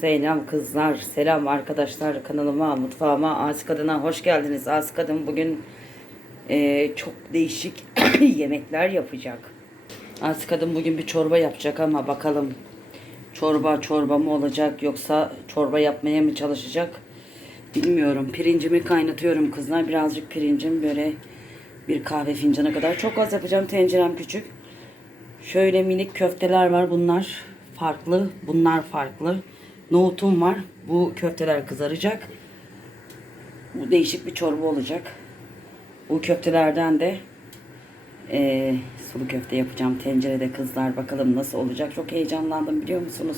Selam kızlar, selam arkadaşlar kanalıma, mutfağıma, Asi Kadın'a hoş geldiniz. Asi Kadın bugün eee, çok değişik yemekler yapacak. Asi Kadın bugün bir çorba yapacak ama bakalım çorba çorba mı olacak yoksa çorba yapmaya mı çalışacak bilmiyorum. Pirincimi kaynatıyorum kızlar. Birazcık pirincim böyle bir kahve fincanı kadar. Çok az yapacağım. Tencerem küçük. Şöyle minik köfteler var. Bunlar farklı. Bunlar farklı. Nohutum var. Bu köfteler kızaracak. Bu değişik bir çorba olacak. Bu köftelerden de eee, sulu köfte yapacağım tencerede kızlar. Bakalım nasıl olacak. Çok heyecanlandım biliyor musunuz?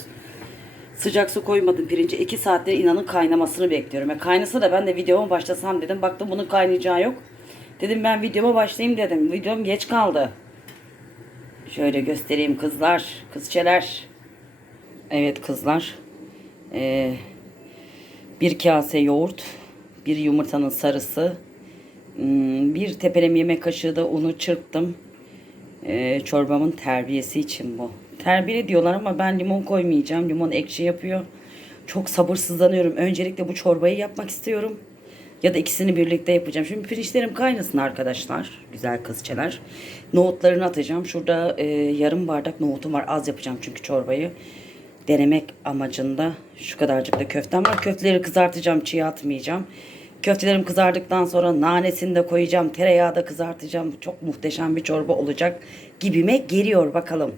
Sıcak su koymadım pirinci. 2 saattir inanın kaynamasını bekliyorum. E kaynasa da ben de videoma başlasam dedim. Baktım bunun kaynayacağı yok. Dedim ben videoma başlayayım dedim. Videom geç kaldı. Şöyle göstereyim kızlar, kızçeler. Evet kızlar. Ee, bir kase yoğurt, bir yumurtanın sarısı, hmm, bir tepeleme yemek kaşığı da unu çırptım. Ee, çorbamın terbiyesi için bu. Terbiyeli diyorlar ama ben limon koymayacağım. Limon ekşi yapıyor. Çok sabırsızlanıyorum. Öncelikle bu çorbayı yapmak istiyorum. Ya da ikisini birlikte yapacağım. Şimdi pirinçlerim kaynasın arkadaşlar. Güzel kızçeler. Nohutlarını atacağım. Şurada e, yarım bardak nohutum var. Az yapacağım çünkü çorbayı. Denemek amacında şu kadarcık da köftem var. Köfteleri kızartacağım. Çiğ atmayacağım. Köftelerim kızardıktan sonra nanesini de koyacağım. Tereyağı da kızartacağım. Çok muhteşem bir çorba olacak gibime geliyor bakalım.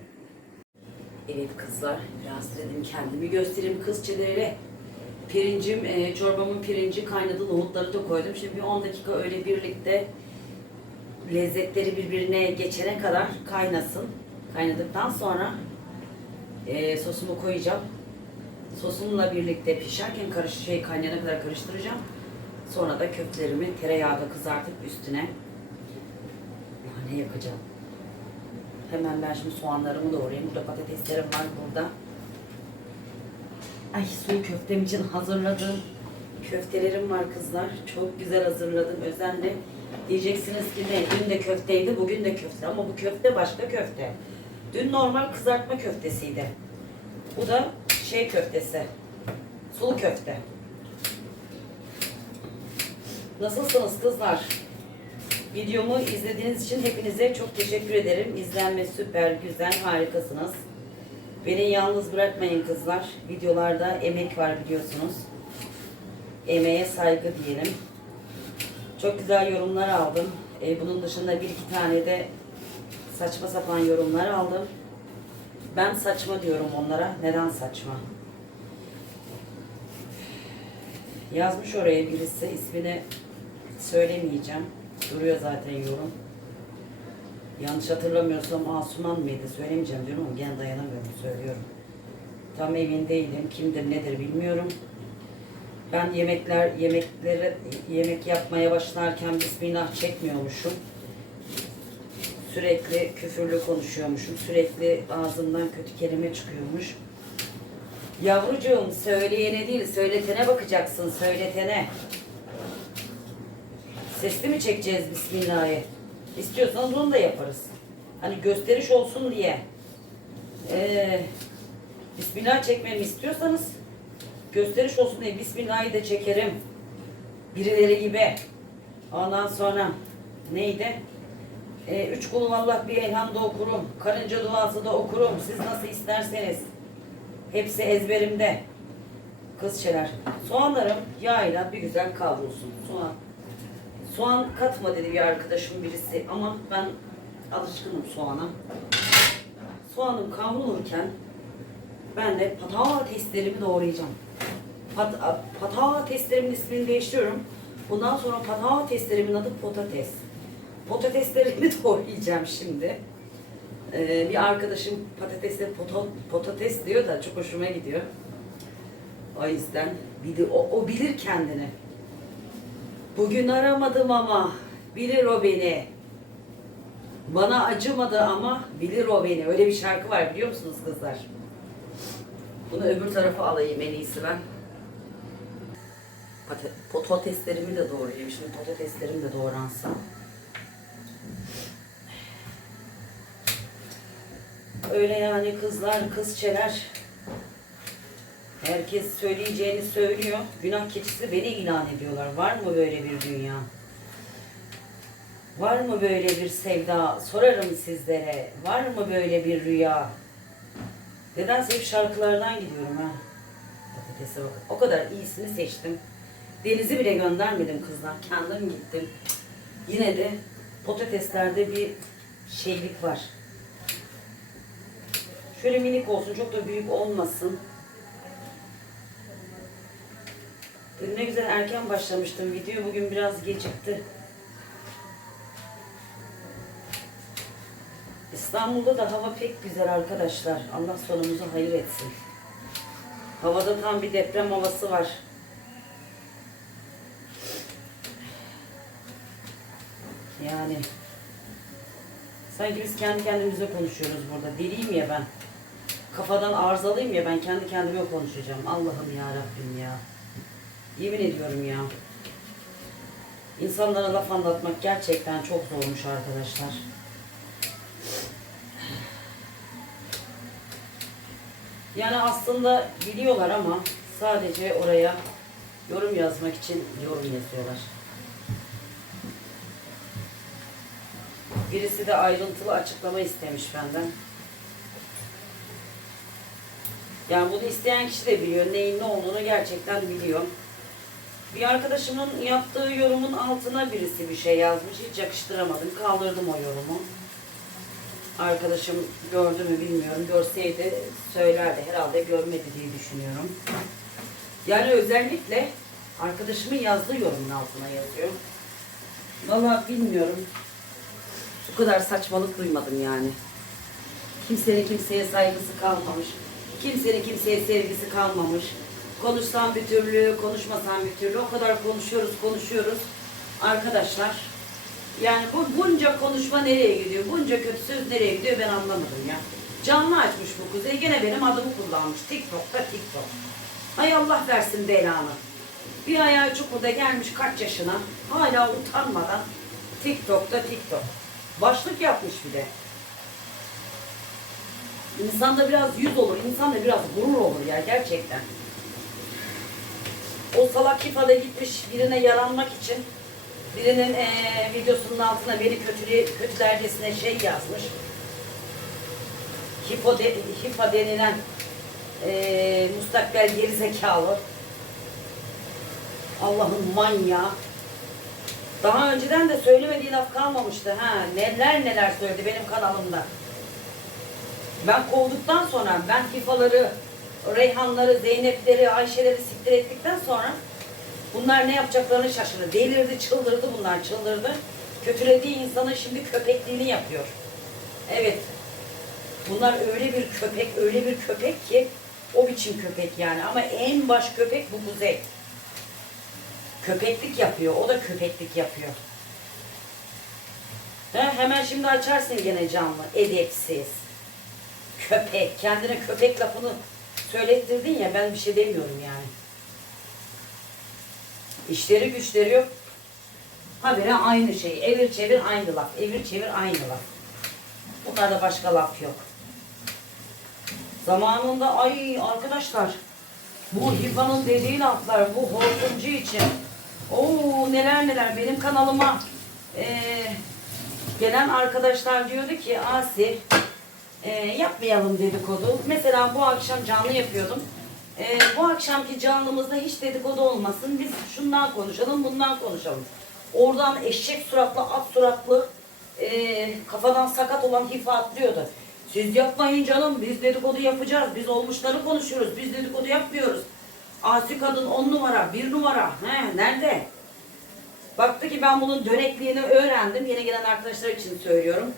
Evet kızlar biraz dedim kendimi göstereyim kızçelere. Pirincim, e, çorbamın pirinci kaynadı, nohutları da koydum. Şimdi bir 10 dakika öyle birlikte lezzetleri birbirine geçene kadar kaynasın. Kaynadıktan sonra e, sosumu koyacağım. Sosumla birlikte pişerken karış şey kaynayana kadar karıştıracağım. Sonra da köftelerimi tereyağda kızartıp üstüne nane yakacağım. Hemen ben şimdi soğanlarımı doğrayayım. Burada patateslerim var burada. Ay sulu köftem için hazırladığım köftelerim var kızlar. Çok güzel hazırladım özenle. Diyeceksiniz ki ne? Dün de köfteydi, bugün de köfte. Ama bu köfte başka köfte. Dün normal kızartma köftesiydi. Bu da şey köftesi. Sulu köfte. Nasılsınız kızlar? Videomu izlediğiniz için hepinize çok teşekkür ederim. İzlenme süper, güzel, harikasınız. Beni yalnız bırakmayın kızlar. Videolarda emek var biliyorsunuz. Emeğe saygı diyelim. Çok güzel yorumlar aldım. Ee, bunun dışında bir iki tane de saçma sapan yorumlar aldım. Ben saçma diyorum onlara. Neden saçma? Yazmış oraya birisi. ismini söylemeyeceğim. Duruyor zaten yorum. Yanlış hatırlamıyorsam Asuman mıydı? Söylemeyeceğim diyorum ama gene dayanamıyorum söylüyorum. Tam emin değilim. Kimdir nedir bilmiyorum. Ben yemekler yemeklere yemek yapmaya başlarken bismillah çekmiyormuşum. Sürekli küfürlü konuşuyormuşum. Sürekli ağzımdan kötü kelime çıkıyormuş. Yavrucuğum söyleyene değil söyletene bakacaksın söyletene. Sesli mi çekeceğiz Bismillah'ı? İstiyorsanız onu da yaparız. Hani gösteriş olsun diye. Ee, Bismillah çekmemi istiyorsanız gösteriş olsun diye Bismillah'ı da çekerim. Birileri gibi. Ondan sonra neydi? Ee, üç kulun Allah bir elhamda okurum. Karınca duası da okurum. Siz nasıl isterseniz. Hepsi ezberimde. Kızçeler. Soğanlarım yağıyla bir güzel kavrulsun. Soğan Soğan katma dedi bir arkadaşım birisi ama ben alışkınım soğana. Soğanım kavrulurken ben de patateslerimi doğrayacağım. Pat patateslerimin ismini değiştiriyorum. Bundan sonra patateslerimin adı patates. Patateslerimi doğrayacağım şimdi. Ee, bir arkadaşım patatesle pota- patates diyor da çok hoşuma gidiyor. O yüzden bilir, o, o bilir kendini. Bugün aramadım ama bilir o beni. Bana acımadı ama bilir o beni. Öyle bir şarkı var biliyor musunuz kızlar? Bunu öbür tarafa alayım en iyisi ben. Pata- Patateslerimi de doğrayayım. Şimdi patateslerim de doğransa. Öyle yani kızlar, kızçeler. Herkes söyleyeceğini söylüyor. Günah keçisi beni ilan ediyorlar. Var mı böyle bir dünya? Var mı böyle bir sevda? Sorarım sizlere. Var mı böyle bir rüya? Nedense hep şarkılardan gidiyorum ha. Patatese bakın. O kadar iyisini seçtim. Denizi bile göndermedim kızlar. Kendim gittim. Yine de patateslerde bir şeylik var. Şöyle minik olsun, çok da büyük olmasın. Dün ne güzel erken başlamıştım video. Bugün biraz gecikti. İstanbul'da da hava pek güzel arkadaşlar. Allah sonumuzu hayır etsin. Havada tam bir deprem havası var. Yani sanki biz kendi kendimize konuşuyoruz burada. Deliyim ya ben. Kafadan arızalıyım ya ben kendi kendime konuşacağım. Allah'ım ya Rabbim ya. Yemin ediyorum ya. İnsanlara laf anlatmak gerçekten çok zormuş arkadaşlar. Yani aslında biliyorlar ama sadece oraya yorum yazmak için yorum yazıyorlar. Birisi de ayrıntılı açıklama istemiş benden. Yani bunu isteyen kişi de biliyor. Neyin ne olduğunu gerçekten biliyor. Bir arkadaşımın yaptığı yorumun altına birisi bir şey yazmış. Hiç yakıştıramadım. Kaldırdım o yorumu. Arkadaşım gördü mü bilmiyorum. Görseydi söylerdi. Herhalde görmedi diye düşünüyorum. Yani özellikle arkadaşımın yazdığı yorumun altına yazıyor. Vallahi bilmiyorum. Bu kadar saçmalık duymadım yani. Kimsenin kimseye saygısı kalmamış. Kimsenin kimseye sevgisi kalmamış. Konuşsan bir türlü, konuşmasan bir türlü. O kadar konuşuyoruz, konuşuyoruz. Arkadaşlar, yani bu bunca konuşma nereye gidiyor? Bunca kötü söz nereye gidiyor ben anlamadım ya. Canlı açmış bu kuzey. Gene benim adımı kullanmış. TikTok'ta TikTok. Hay Allah versin belanı. Bir ayağı çukurda gelmiş kaç yaşına. Hala utanmadan TikTok'ta TikTok. Başlık yapmış bir de. İnsanda biraz yüz olur, insanda biraz gurur olur ya gerçekten. O salak ifade gitmiş birine yaranmak için birinin eee, videosunun altına beni kötülü, kötülercesine şey yazmış. Hipo, de, hifa denilen eee mustakbel gerizekalı. Allah'ın manyağı. Daha önceden de söylemediği laf kalmamıştı. Ha, neler neler söyledi benim kanalımda. Ben kovduktan sonra, ben FIFA'ları, Reyhanları, Zeynep'leri, Ayşe'leri siktir ettikten sonra bunlar ne yapacaklarını şaşırdı. Delirdi, çıldırdı bunlar, çıldırdı. Kötülediği insanın şimdi köpekliğini yapıyor. Evet. Bunlar öyle bir köpek, öyle bir köpek ki o biçim köpek yani. Ama en baş köpek bu Kuzey. Köpeklik yapıyor, o da köpeklik yapıyor. He, hemen şimdi açarsın gene canlı, edepsiz köpek. Kendine köpek lafını söylettirdin ya ben bir şey demiyorum yani. İşleri güçleri yok. Habire aynı şey. Evir çevir aynı laf. Evir çevir aynı laf. Bunlarda başka laf yok. Zamanında ay arkadaşlar bu Hifa'nın dediği laflar bu hortumcu için Oo neler neler benim kanalıma eee, gelen arkadaşlar diyordu ki Asi e, yapmayalım dedikodu. Mesela bu akşam canlı yapıyordum. E, bu akşamki canlımızda hiç dedikodu olmasın. Biz şundan konuşalım, bundan konuşalım. Oradan eşek suratlı, at suratlı, e, kafadan sakat olan hifa atlıyordu. Siz yapmayın canım, biz dedikodu yapacağız. Biz olmuşları konuşuyoruz, biz dedikodu yapmıyoruz. Asi kadın on numara, bir numara. He, nerede? Baktı ki ben bunun dönekliğini öğrendim. Yeni gelen arkadaşlar için söylüyorum.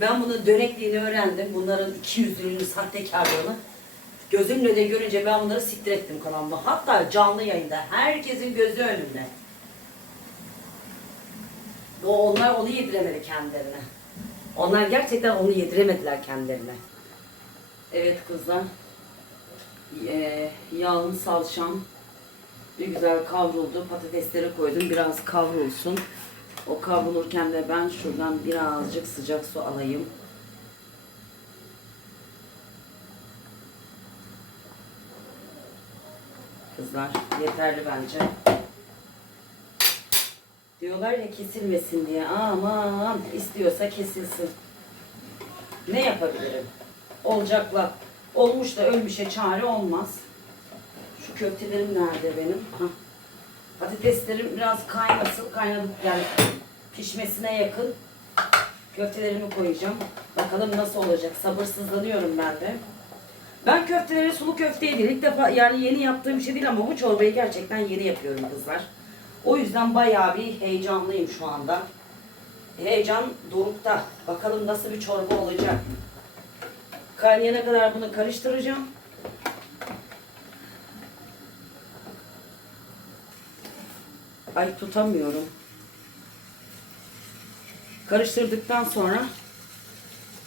Ben bunun dönekliğini öğrendim. Bunların iki yüzlülüğünü, sahtekarlığını. Gözümle de görünce ben bunları siktir ettim kanalımda. Hatta canlı yayında. Herkesin gözü önünde. O, onlar onu yediremedi kendilerine. Onlar gerçekten onu yediremediler kendilerine. Evet kızlar. Ee, yağın salçam bir güzel kavruldu. Patatesleri koydum. Biraz kavrulsun. O kavrulurken de ben şuradan birazcık sıcak su alayım. Kızlar yeterli bence. Diyorlar ya kesilmesin diye. Aman istiyorsa kesilsin. Ne yapabilirim? Olacakla olmuş da ölmüşe çare olmaz. Şu köftelerim nerede benim? Hah. Patateslerim biraz kaynasın. Kaynadık yani pişmesine yakın. Köftelerimi koyacağım. Bakalım nasıl olacak. Sabırsızlanıyorum ben de. Ben köfteleri sulu köfteye değil. İlk defa yani yeni yaptığım bir şey değil ama bu çorbayı gerçekten yeni yapıyorum kızlar. O yüzden bayağı bir heyecanlıyım şu anda. Heyecan dorukta. Bakalım nasıl bir çorba olacak. Kaynayana kadar bunu karıştıracağım. Ay tutamıyorum. Karıştırdıktan sonra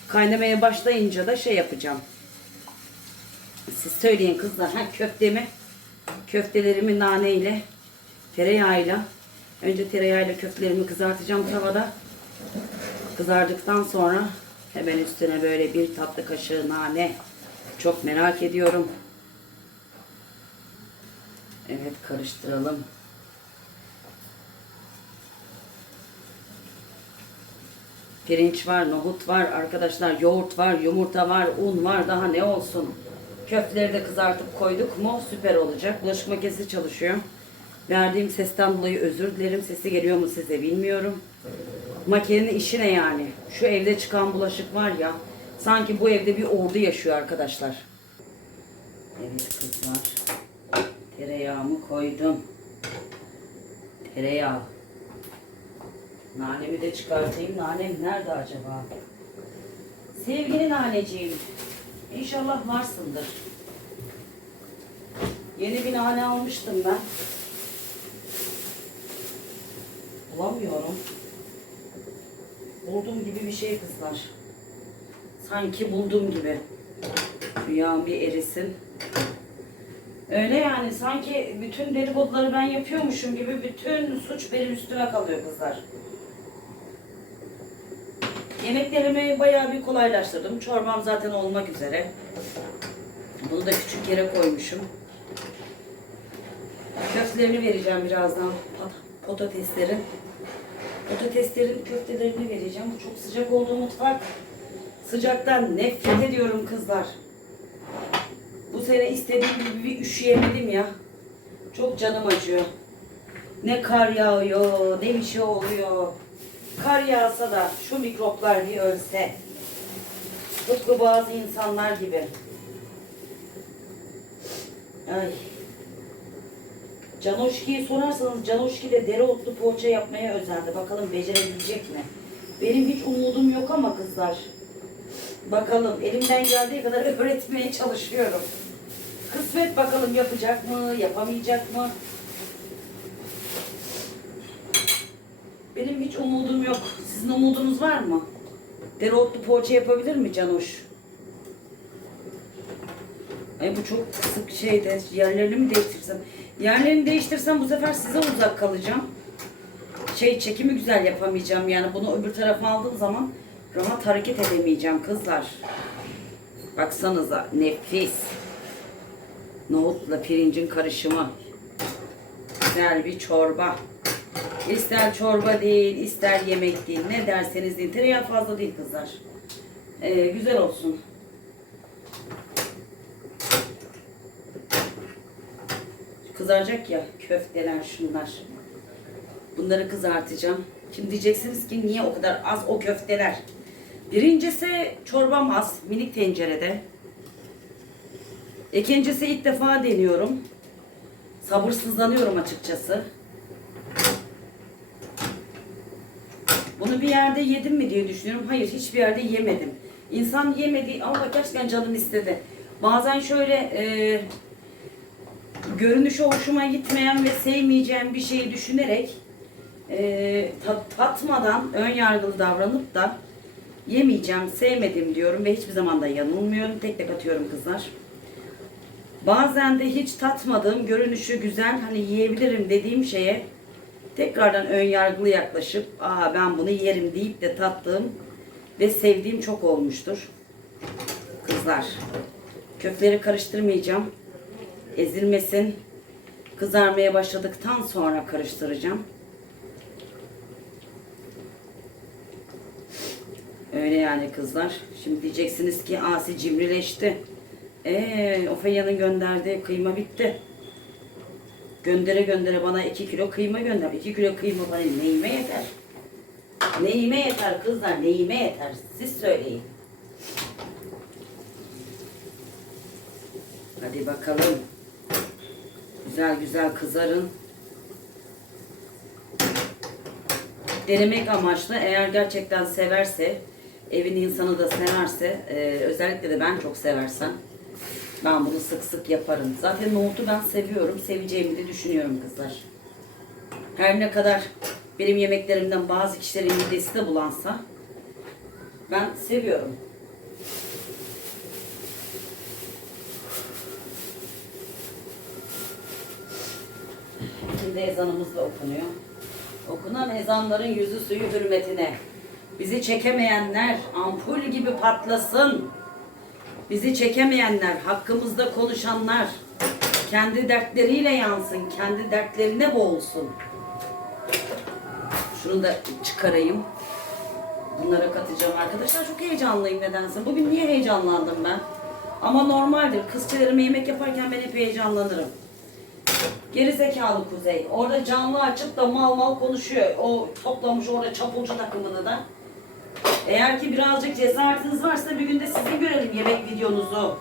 kaynamaya başlayınca da şey yapacağım. Siz söyleyin kızlar. Ha, köftemi, köftelerimi nane ile tereyağıyla önce tereyağıyla köftelerimi kızartacağım tavada. Kızardıktan sonra hemen üstüne böyle bir tatlı kaşığı nane. Çok merak ediyorum. Evet karıştıralım. Pirinç var, nohut var, arkadaşlar yoğurt var, yumurta var, un var, daha ne olsun. Köfteleri de kızartıp koyduk mu süper olacak. Bulaşık makinesi çalışıyor. Verdiğim sesten dolayı özür dilerim. Sesi geliyor mu size bilmiyorum. Makinenin işi ne yani? Şu evde çıkan bulaşık var ya, sanki bu evde bir ordu yaşıyor arkadaşlar. Evet kızlar. Tereyağımı koydum. Tereyağı. Nanemi de çıkartayım. Nanem nerede acaba? Sevgili naneciğim. İnşallah varsındır. Yeni bir nane almıştım ben. Bulamıyorum. Bulduğum gibi bir şey kızlar. Sanki bulduğum gibi. Rüyam bir erisin. Öyle yani sanki bütün dedikoduları ben yapıyormuşum gibi bütün suç benim üstüme kalıyor kızlar. Yemeklerimi bayağı bir kolaylaştırdım. Çorbam zaten olmak üzere. Bunu da küçük yere koymuşum. Köftelerini vereceğim birazdan. Pat- Patateslerin. Patateslerin köftelerini vereceğim. Bu çok sıcak olduğu mutfak. Sıcaktan nefret ediyorum kızlar. Bu sene istediğim gibi bir üşüyemedim ya. Çok canım acıyor. Ne kar yağıyor, ne bir şey oluyor. Kar yağsa da şu mikroplar bir ölse. Tıpkı bazı insanlar gibi. Ay. Canoşki'yi sorarsanız Canoşki de dereotlu poğaça yapmaya özendi. Bakalım becerebilecek mi? Benim hiç umudum yok ama kızlar. Bakalım elimden geldiği kadar öğretmeye çalışıyorum. Kısmet bakalım yapacak mı, yapamayacak mı? Benim hiç umudum yok. Sizin umudunuz var mı? Dereotlu poğaça yapabilir mi Canoş? Ay bu çok sık şeyde yerlerini mi değiştirsem? Yerlerini değiştirsem bu sefer size uzak kalacağım. Şey çekimi güzel yapamayacağım yani bunu öbür tarafa aldığım zaman rahat hareket edemeyeceğim kızlar. Baksanıza nefis. Nohutla pirincin karışımı. Güzel bir çorba. İster çorba değil, ister yemek değil. Ne derseniz deyin. Tereyağı fazla değil kızlar. Ee, güzel olsun. Kızaracak ya köfteler şunlar. Bunları kızartacağım. Şimdi diyeceksiniz ki niye o kadar az o köfteler? Birincisi çorbam az. Minik tencerede. İkincisi ilk defa deniyorum. Sabırsızlanıyorum açıkçası. Bir yerde yedim mi diye düşünüyorum. Hayır hiçbir yerde yemedim. İnsan yemedi ama gerçekten canım istedi. Bazen şöyle e, görünüşü hoşuma gitmeyen ve sevmeyeceğim bir şeyi düşünerek e, tat- tatmadan ön yargılı davranıp da yemeyeceğim, sevmedim diyorum ve hiçbir zaman da yanılmıyorum. Tek tek atıyorum kızlar. Bazen de hiç tatmadığım, görünüşü güzel, hani yiyebilirim dediğim şeye tekrardan ön yargılı yaklaşıp aa ben bunu yerim deyip de tattığım ve sevdiğim çok olmuştur. Kızlar, köfteleri karıştırmayacağım. Ezilmesin. Kızarmaya başladıktan sonra karıştıracağım. Öyle yani kızlar. Şimdi diyeceksiniz ki Asi cimrileşti. Eee Ofeya'nın gönderdiği kıyma bitti. Göndere göndere bana 2 kilo kıyma gönder. 2 kilo kıyma bana neyime yeter? Neyime yeter kızlar? Neyime yeter? Siz söyleyin. Hadi bakalım. Güzel güzel kızarın. Denemek amaçlı eğer gerçekten severse, evin insanı da severse, e, özellikle de ben çok seversem ben bunu sık sık yaparım. Zaten nohutu ben seviyorum, seveceğimi de düşünüyorum kızlar. Her ne kadar benim yemeklerimden bazı kişilerin midesi de bulansa ben seviyorum. Şimdi ezanımız da okunuyor. Okunan ezanların yüzü suyu hürmetine. Bizi çekemeyenler ampul gibi patlasın. Bizi çekemeyenler, hakkımızda konuşanlar kendi dertleriyle yansın, kendi dertlerine boğulsun. Şunu da çıkarayım. Bunlara katacağım arkadaşlar. Çok heyecanlıyım nedense. Bugün niye heyecanlandım ben? Ama normaldir. Kızçelerime yemek yaparken ben hep heyecanlanırım. Geri zekalı Kuzey. Orada canlı açıp da mal mal konuşuyor. O toplamış orada çapulcu takımını da. Eğer ki birazcık cesaretiniz varsa bir günde sizi görelim yemek videonuzu.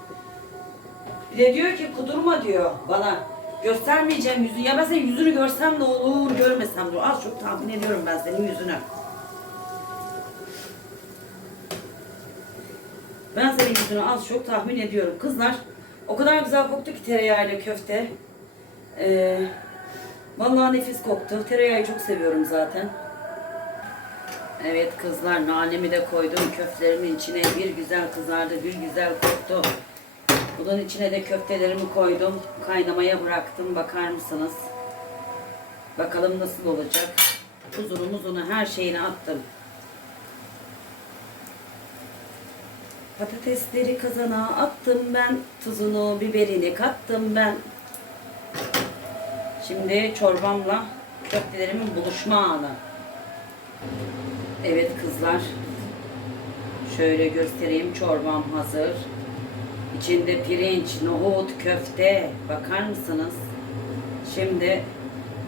Bir de diyor ki kudurma diyor bana. Göstermeyeceğim yüzünü. Ya ben senin yüzünü görsem ne olur, görmesem diyor. Az çok tahmin ediyorum ben senin yüzünü. Ben senin yüzünü az çok tahmin ediyorum. Kızlar o kadar güzel koktu ki tereyağıyla köfte. Ee, vallahi nefis koktu. Tereyağı çok seviyorum zaten. Evet kızlar nanemi de koydum köftelerimin içine bir güzel kızardı bir güzel koktu. Bunun içine de köftelerimi koydum. Kaynamaya bıraktım. Bakar mısınız? Bakalım nasıl olacak. Tuzunu muzunu her şeyini attım. Patatesleri kazana attım ben. Tuzunu, biberini kattım ben. Şimdi çorbamla köftelerimin buluşma anı. Evet kızlar. Şöyle göstereyim. Çorbam hazır. İçinde pirinç, nohut, köfte. Bakar mısınız? Şimdi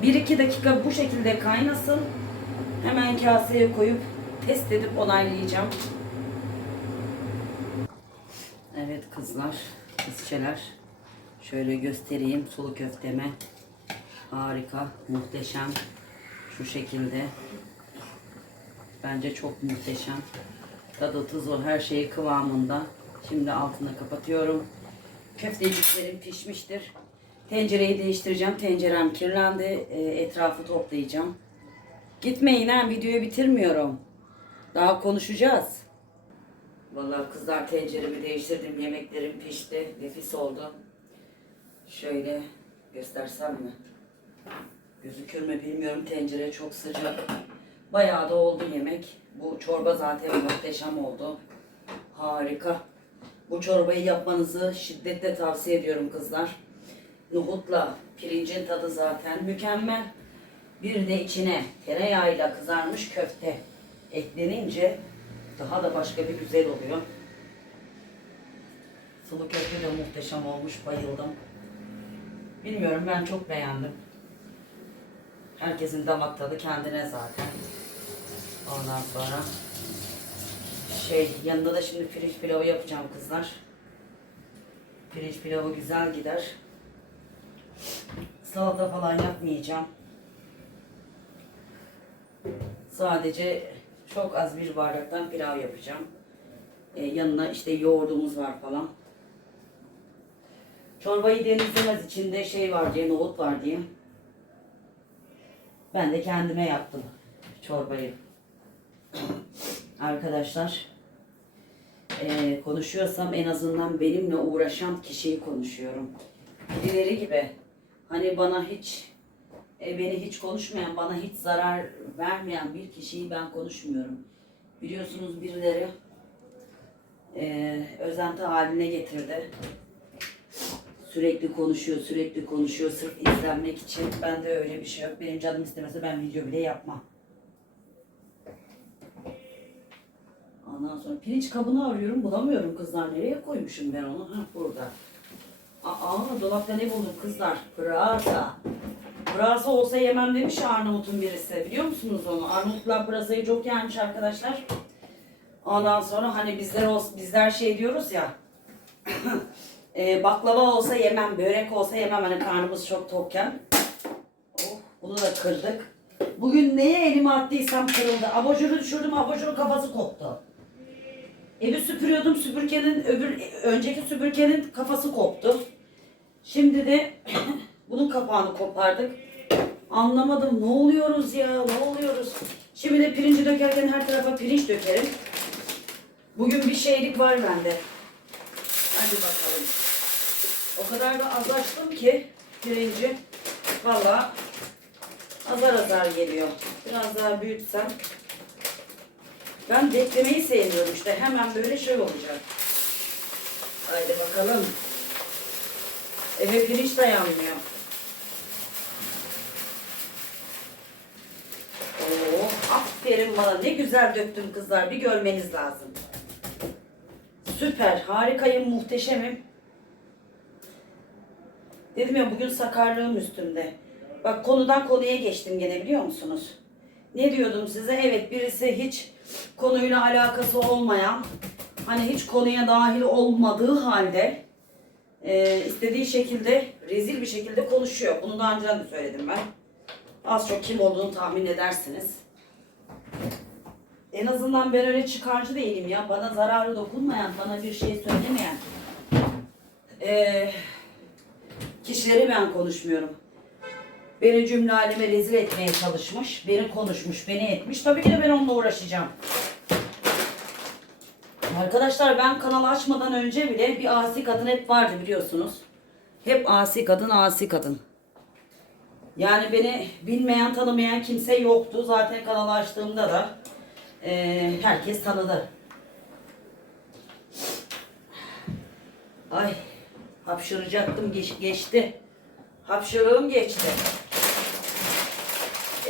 1-2 dakika bu şekilde kaynasın. Hemen kaseye koyup test edip onaylayacağım. Evet kızlar, kızçeler. Şöyle göstereyim sulu köfteme. Harika, muhteşem. Şu şekilde. Bence çok muhteşem. Tadı tuzu her şeyi kıvamında. Şimdi altını kapatıyorum. Köfteciklerim pişmiştir. Tencereyi değiştireceğim. Tencerem kirlendi. E, etrafı toplayacağım. Gitmeyin ha videoyu bitirmiyorum. Daha konuşacağız. Vallahi kızlar tenceremi değiştirdim. Yemeklerim pişti. Nefis oldu. Şöyle göstersem mi? Gözükür mü bilmiyorum. Tencere çok sıcak. Bayağı da oldu yemek. Bu çorba zaten muhteşem oldu. Harika. Bu çorbayı yapmanızı şiddetle tavsiye ediyorum kızlar. Nohutla pirincin tadı zaten mükemmel. Bir de içine tereyağıyla kızarmış köfte eklenince daha da başka bir güzel oluyor. Sulu köfte de muhteşem olmuş. Bayıldım. Bilmiyorum ben çok beğendim. Herkesin damak tadı kendine zaten. Ondan sonra şey yanında da şimdi pirinç pilavı yapacağım kızlar. Pirinç pilavı güzel gider. Salata falan yapmayacağım. Sadece çok az bir bardaktan pilav yapacağım. Ee, yanına işte yoğurdumuz var falan. Çorbayı denizlemez içinde şey var diye, nohut var diye. Ben de kendime yaptım çorbayı. Arkadaşlar eee, konuşuyorsam en azından benimle uğraşan kişiyi konuşuyorum. Birileri gibi hani bana hiç e, beni hiç konuşmayan, bana hiç zarar vermeyen bir kişiyi ben konuşmuyorum. Biliyorsunuz birileri eee özenti haline getirdi. Sürekli konuşuyor, sürekli konuşuyor sırf izlenmek için. Ben de öyle bir şey yok. Benim canım istemese ben video bile yapmam. Ondan sonra pirinç kabını arıyorum, bulamıyorum kızlar. Nereye koymuşum ben onu? Ha burada. Aa, dolapta ne buldum kızlar? Pırasa. Pırasa olsa yemem demiş Arnavut'un birisi. Biliyor musunuz onu? Arnavutlar pırasayı çok yermiş arkadaşlar. Ondan sonra hani bizler bizler şey diyoruz ya. e, baklava olsa yemem, börek olsa yemem. Hani karnımız çok tokken. Oh, bunu da kırdık. Bugün neye elime attıysam kırıldı. Abajuru düşürdüm, abajurun kafası koptu. Evi süpürüyordum, süpürgenin öbür önceki süpürgenin kafası koptu. Şimdi de bunun kapağını kopardık. Anlamadım ne oluyoruz ya, ne oluyoruz? Şimdi de pirinci dökerken her tarafa pirinç dökerim. Bugün bir şeylik var bende. Hadi bakalım. O kadar da az açtım ki pirinci. Valla azar azar geliyor. Biraz daha büyütsem. Ben beklemeyi sevmiyorum işte. Hemen böyle şey olacak. Haydi bakalım. Eve pirinç dayanmıyor. Oo, aferin bana. Ne güzel döktüm kızlar. Bir görmeniz lazım. Süper. Harikayım. Muhteşemim. Dedim ya bugün sakarlığım üstümde. Bak konudan konuya geçtim gene biliyor musunuz? Ne diyordum size? Evet birisi hiç konuyla alakası olmayan, hani hiç konuya dahil olmadığı halde e, istediği şekilde rezil bir şekilde konuşuyor. Bunu daha önce de söyledim ben. Az çok kim olduğunu tahmin edersiniz. En azından ben öyle çıkarcı değilim ya. Bana zararı dokunmayan, bana bir şey söylemeyen e, kişileri ben konuşmuyorum. Beni cümle aleme rezil etmeye çalışmış, beni konuşmuş, beni etmiş. Tabii ki de ben onunla uğraşacağım. Arkadaşlar ben kanalı açmadan önce bile bir asi kadın hep vardı biliyorsunuz. Hep asi kadın, asi kadın. Yani beni bilmeyen, tanımayan kimse yoktu. Zaten kanalı açtığımda da eee, herkes tanıdı. Ay, hapşıracaktım, geç, geçti. Hapşırığım geçti.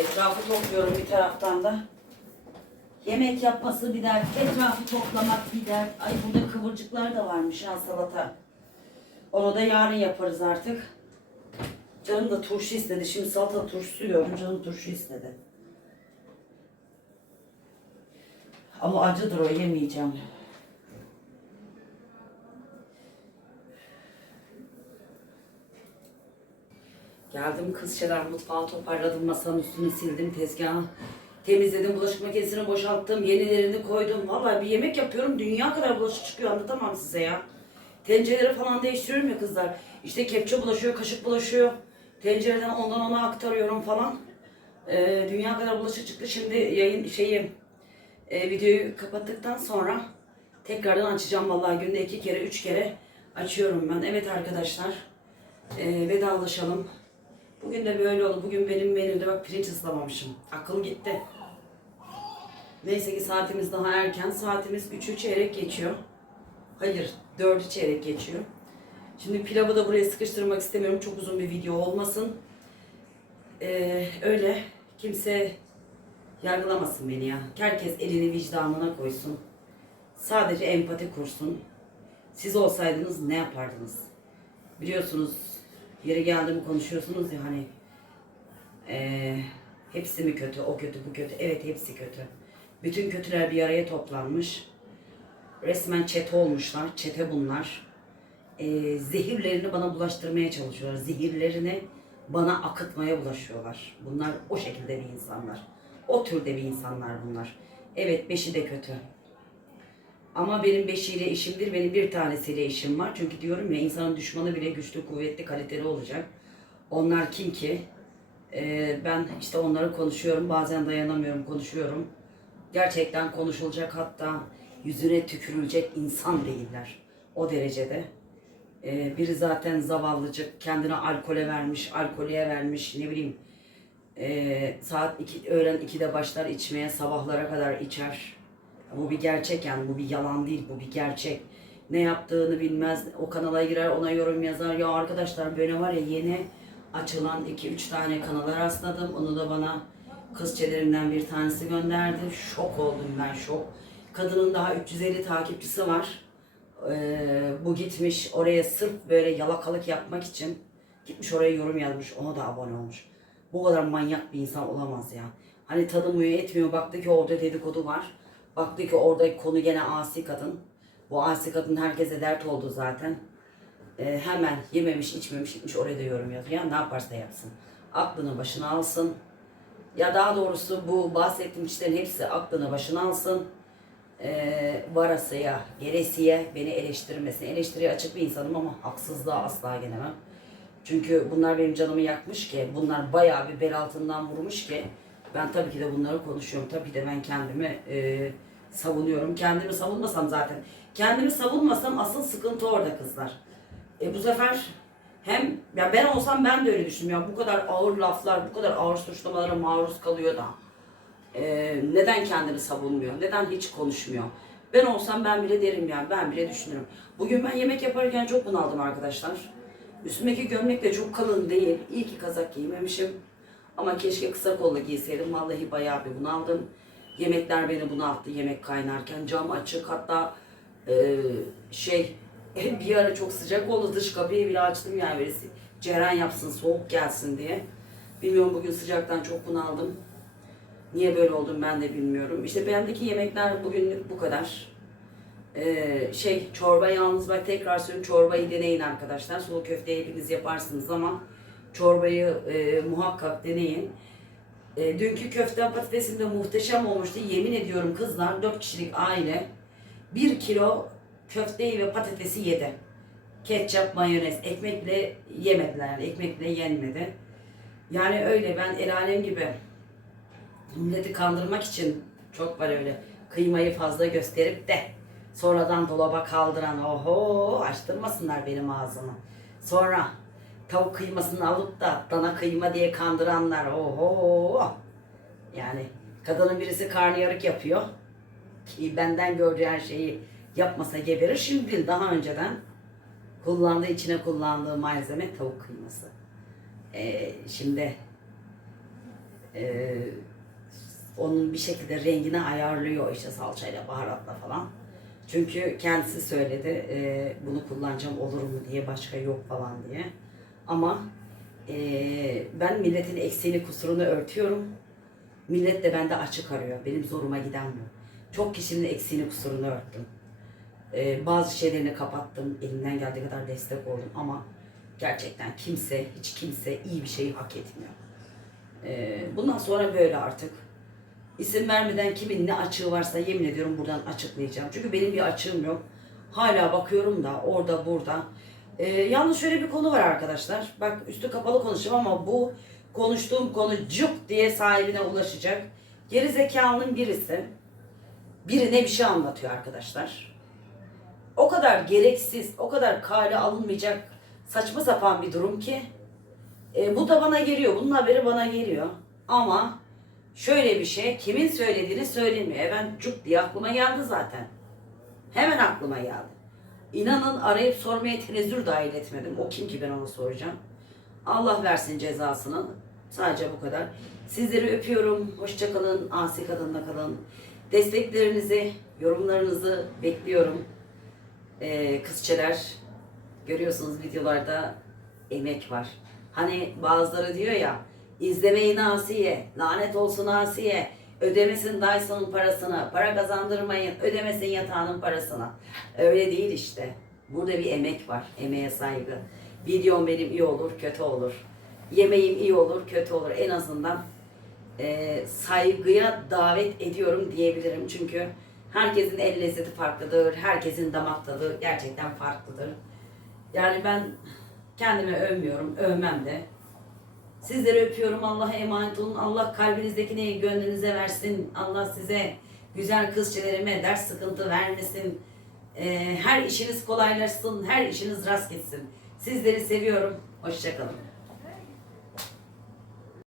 Etrafı topluyorum bir taraftan da. Yemek yapması bir dert, etrafı toplamak bir dert. Ay burada kıvırcıklar da varmış ha salata. Onu da yarın yaparız artık. Canım da turşu istedi. Şimdi salata turşusu gördüm. Canım turşu istedi. Ama acıdır o yemeyeceğim. Geldim kızçalar mutfağı toparladım. Masanın üstünü sildim. Tezgahı temizledim. Bulaşık makinesini boşalttım. Yenilerini koydum. Vallahi bir yemek yapıyorum. Dünya kadar bulaşık çıkıyor. Anlatamam size ya. Tencereleri falan değiştiriyorum ya kızlar. İşte kepçe bulaşıyor, kaşık bulaşıyor. Tencereden ondan ona aktarıyorum falan. Ee, dünya kadar bulaşık çıktı. Şimdi yayın şeyi e, videoyu kapattıktan sonra tekrardan açacağım vallahi günde iki kere, üç kere açıyorum ben. Evet arkadaşlar e, vedalaşalım. Bugün de böyle oldu. Bugün benim menümde bak pirinç ıslamamışım. Akıl gitti. Neyse ki saatimiz daha erken. Saatimiz 3'ü çeyrek geçiyor. Hayır 4'ü çeyrek geçiyor. Şimdi pilavı da buraya sıkıştırmak istemiyorum. Çok uzun bir video olmasın. Ee, öyle kimse yargılamasın beni ya. Herkes elini vicdanına koysun. Sadece empati kursun. Siz olsaydınız ne yapardınız? Biliyorsunuz yeri geldi mi konuşuyorsunuz ya hani eee, hepsi mi kötü, o kötü, bu kötü. Evet hepsi kötü. Bütün kötüler bir araya toplanmış. Resmen çete olmuşlar. Çete bunlar. Eee, zehirlerini bana bulaştırmaya çalışıyorlar. Zehirlerini bana akıtmaya bulaşıyorlar. Bunlar o şekilde bir insanlar. O türde bir insanlar bunlar. Evet beşi de kötü. Ama benim beşiyle işimdir. Benim bir tanesiyle işim var. Çünkü diyorum ya insanın düşmanı bile güçlü, kuvvetli, kaliteli olacak. Onlar kim ki? Ee, ben işte onları konuşuyorum. Bazen dayanamıyorum, konuşuyorum. Gerçekten konuşulacak hatta yüzüne tükürülecek insan değiller. O derecede. Ee, biri zaten zavallıcık, kendini alkole vermiş, alkoleye vermiş, ne bileyim. Ee, saat iki, öğlen 2'de başlar içmeye, sabahlara kadar içer. Bu bir gerçek yani bu bir yalan değil bu bir gerçek. Ne yaptığını bilmez. O kanala girer ona yorum yazar. Ya arkadaşlar böyle var ya yeni açılan 2-3 tane kanala rastladım. Onu da bana kız çelerimden bir tanesi gönderdi. Şok oldum ben şok. Kadının daha 350 takipçisi var. Ee, bu gitmiş oraya sırf böyle yalakalık yapmak için gitmiş oraya yorum yazmış. Ona da abone olmuş. Bu kadar manyak bir insan olamaz ya. Hani tanımıyor etmiyor. Baktı ki orada dedikodu var. Baktı ki orada konu gene asi kadın. Bu asi kadın herkese dert oldu zaten. Ee, hemen yememiş içmemiş gitmiş oraya da yorum yazıyor. Ya ne yaparsa yapsın. Aklını başına alsın. Ya daha doğrusu bu bahsettiğim kişilerin hepsi aklını başına alsın. Ee, varasıya, geresiye beni eleştirmesin. Eleştiriye açık bir insanım ama haksızlığa asla gelemem. Çünkü bunlar benim canımı yakmış ki, bunlar bayağı bir bel altından vurmuş ki ben tabii ki de bunları konuşuyorum. Tabii ki de ben kendimi e, savunuyorum. Kendimi savunmasam zaten. Kendimi savunmasam asıl sıkıntı orada kızlar. E, bu sefer hem ya ben olsam ben de öyle düşünüyorum. Bu kadar ağır laflar, bu kadar ağır suçlamalara maruz kalıyor da e, neden kendini savunmuyor? Neden hiç konuşmuyor? Ben olsam ben bile derim yani. Ben bile düşünürüm. Bugün ben yemek yaparken çok bunaldım arkadaşlar. Üstümdeki gömlek de çok kalın değil. İyi ki kazak giymemişim. Ama keşke kısa kollu giyseydim. Vallahi bayağı bir bunaldım. Yemekler beni bunalttı yemek kaynarken. Cam açık hatta e, şey bir ara çok sıcak oldu. Dış kapıyı bile açtım yani böyle ceren yapsın soğuk gelsin diye. Bilmiyorum bugün sıcaktan çok bunaldım. Niye böyle oldum ben de bilmiyorum. İşte bendeki yemekler bugünlük bu kadar. Ee, şey çorba yalnız bak tekrar söylüyorum çorbayı deneyin arkadaşlar. Sulu köfte hepiniz yaparsınız ama çorbayı e, muhakkak deneyin. E, dünkü köfte patatesim de muhteşem olmuştu. Yemin ediyorum kızlar 4 kişilik aile 1 kilo köfteyi ve patatesi yedi. Ketçap, mayonez, ekmek bile yemediler. Yani ekmek bile yenmedi. Yani öyle ben el alem gibi milleti kandırmak için çok var öyle kıymayı fazla gösterip de sonradan dolaba kaldıran oho açtırmasınlar benim ağzımı. Sonra tavuk kıymasını alıp da dana kıyma diye kandıranlar oho yani kadının birisi karnıyarık yapıyor ki benden gördüğü her şeyi yapmasa geberir. Şimdi değil daha önceden kullandığı içine kullandığı malzeme tavuk kıyması. Ee, şimdi e, onun bir şekilde rengini ayarlıyor işte salçayla, baharatla falan. Çünkü kendisi söyledi e, bunu kullanacağım olur mu diye başka yok falan diye. Ama e, ben milletin eksiğini kusurunu örtüyorum. Millet de bende açık arıyor. Benim zoruma giden bu. Çok kişinin eksiğini kusurunu örttüm. E, bazı şeylerini kapattım. Elimden geldiği kadar destek oldum ama gerçekten kimse, hiç kimse iyi bir şeyi hak etmiyor. E, bundan sonra böyle artık. İsim vermeden kimin ne açığı varsa yemin ediyorum buradan açıklayacağım. Çünkü benim bir açığım yok. Hala bakıyorum da orada burada. Ee, yalnız şöyle bir konu var arkadaşlar. Bak üstü kapalı konuşacağım ama bu konuştuğum konu cuk diye sahibine ulaşacak. Geri zekalının birisi birine bir şey anlatıyor arkadaşlar. O kadar gereksiz, o kadar kale alınmayacak saçma sapan bir durum ki e, bu da bana geliyor. Bunun haberi bana geliyor. Ama şöyle bir şey kimin söylediğini söylemiyor. E ben cuk diye aklıma geldi zaten. Hemen aklıma geldi. İnanın arayıp sormaya tenezzül dahil etmedim. O kim ki ben ona soracağım. Allah versin cezasını. Sadece bu kadar. Sizleri öpüyorum. Hoşçakalın. Asi kadınla kalın. Desteklerinizi, yorumlarınızı bekliyorum. Ee, kızçeler görüyorsunuz videolarda emek var. Hani bazıları diyor ya izlemeyin Asiye, lanet olsun Asiye, ödemesin Dyson'un parasını, para kazandırmayın, ödemesin yatağının parasını. Öyle değil işte. Burada bir emek var, emeğe saygı. Videom benim iyi olur, kötü olur. Yemeğim iyi olur, kötü olur. En azından e, saygıya davet ediyorum diyebilirim. Çünkü herkesin el lezzeti farklıdır, herkesin damak tadı gerçekten farklıdır. Yani ben kendimi övmüyorum, övmem de. Sizleri öpüyorum. Allah'a emanet olun. Allah kalbinizdekini gönlünüze versin. Allah size güzel kızçelerime ders sıkıntı vermesin. Ee, her işiniz kolaylaşsın. Her işiniz rast gitsin. Sizleri seviyorum. Hoşçakalın.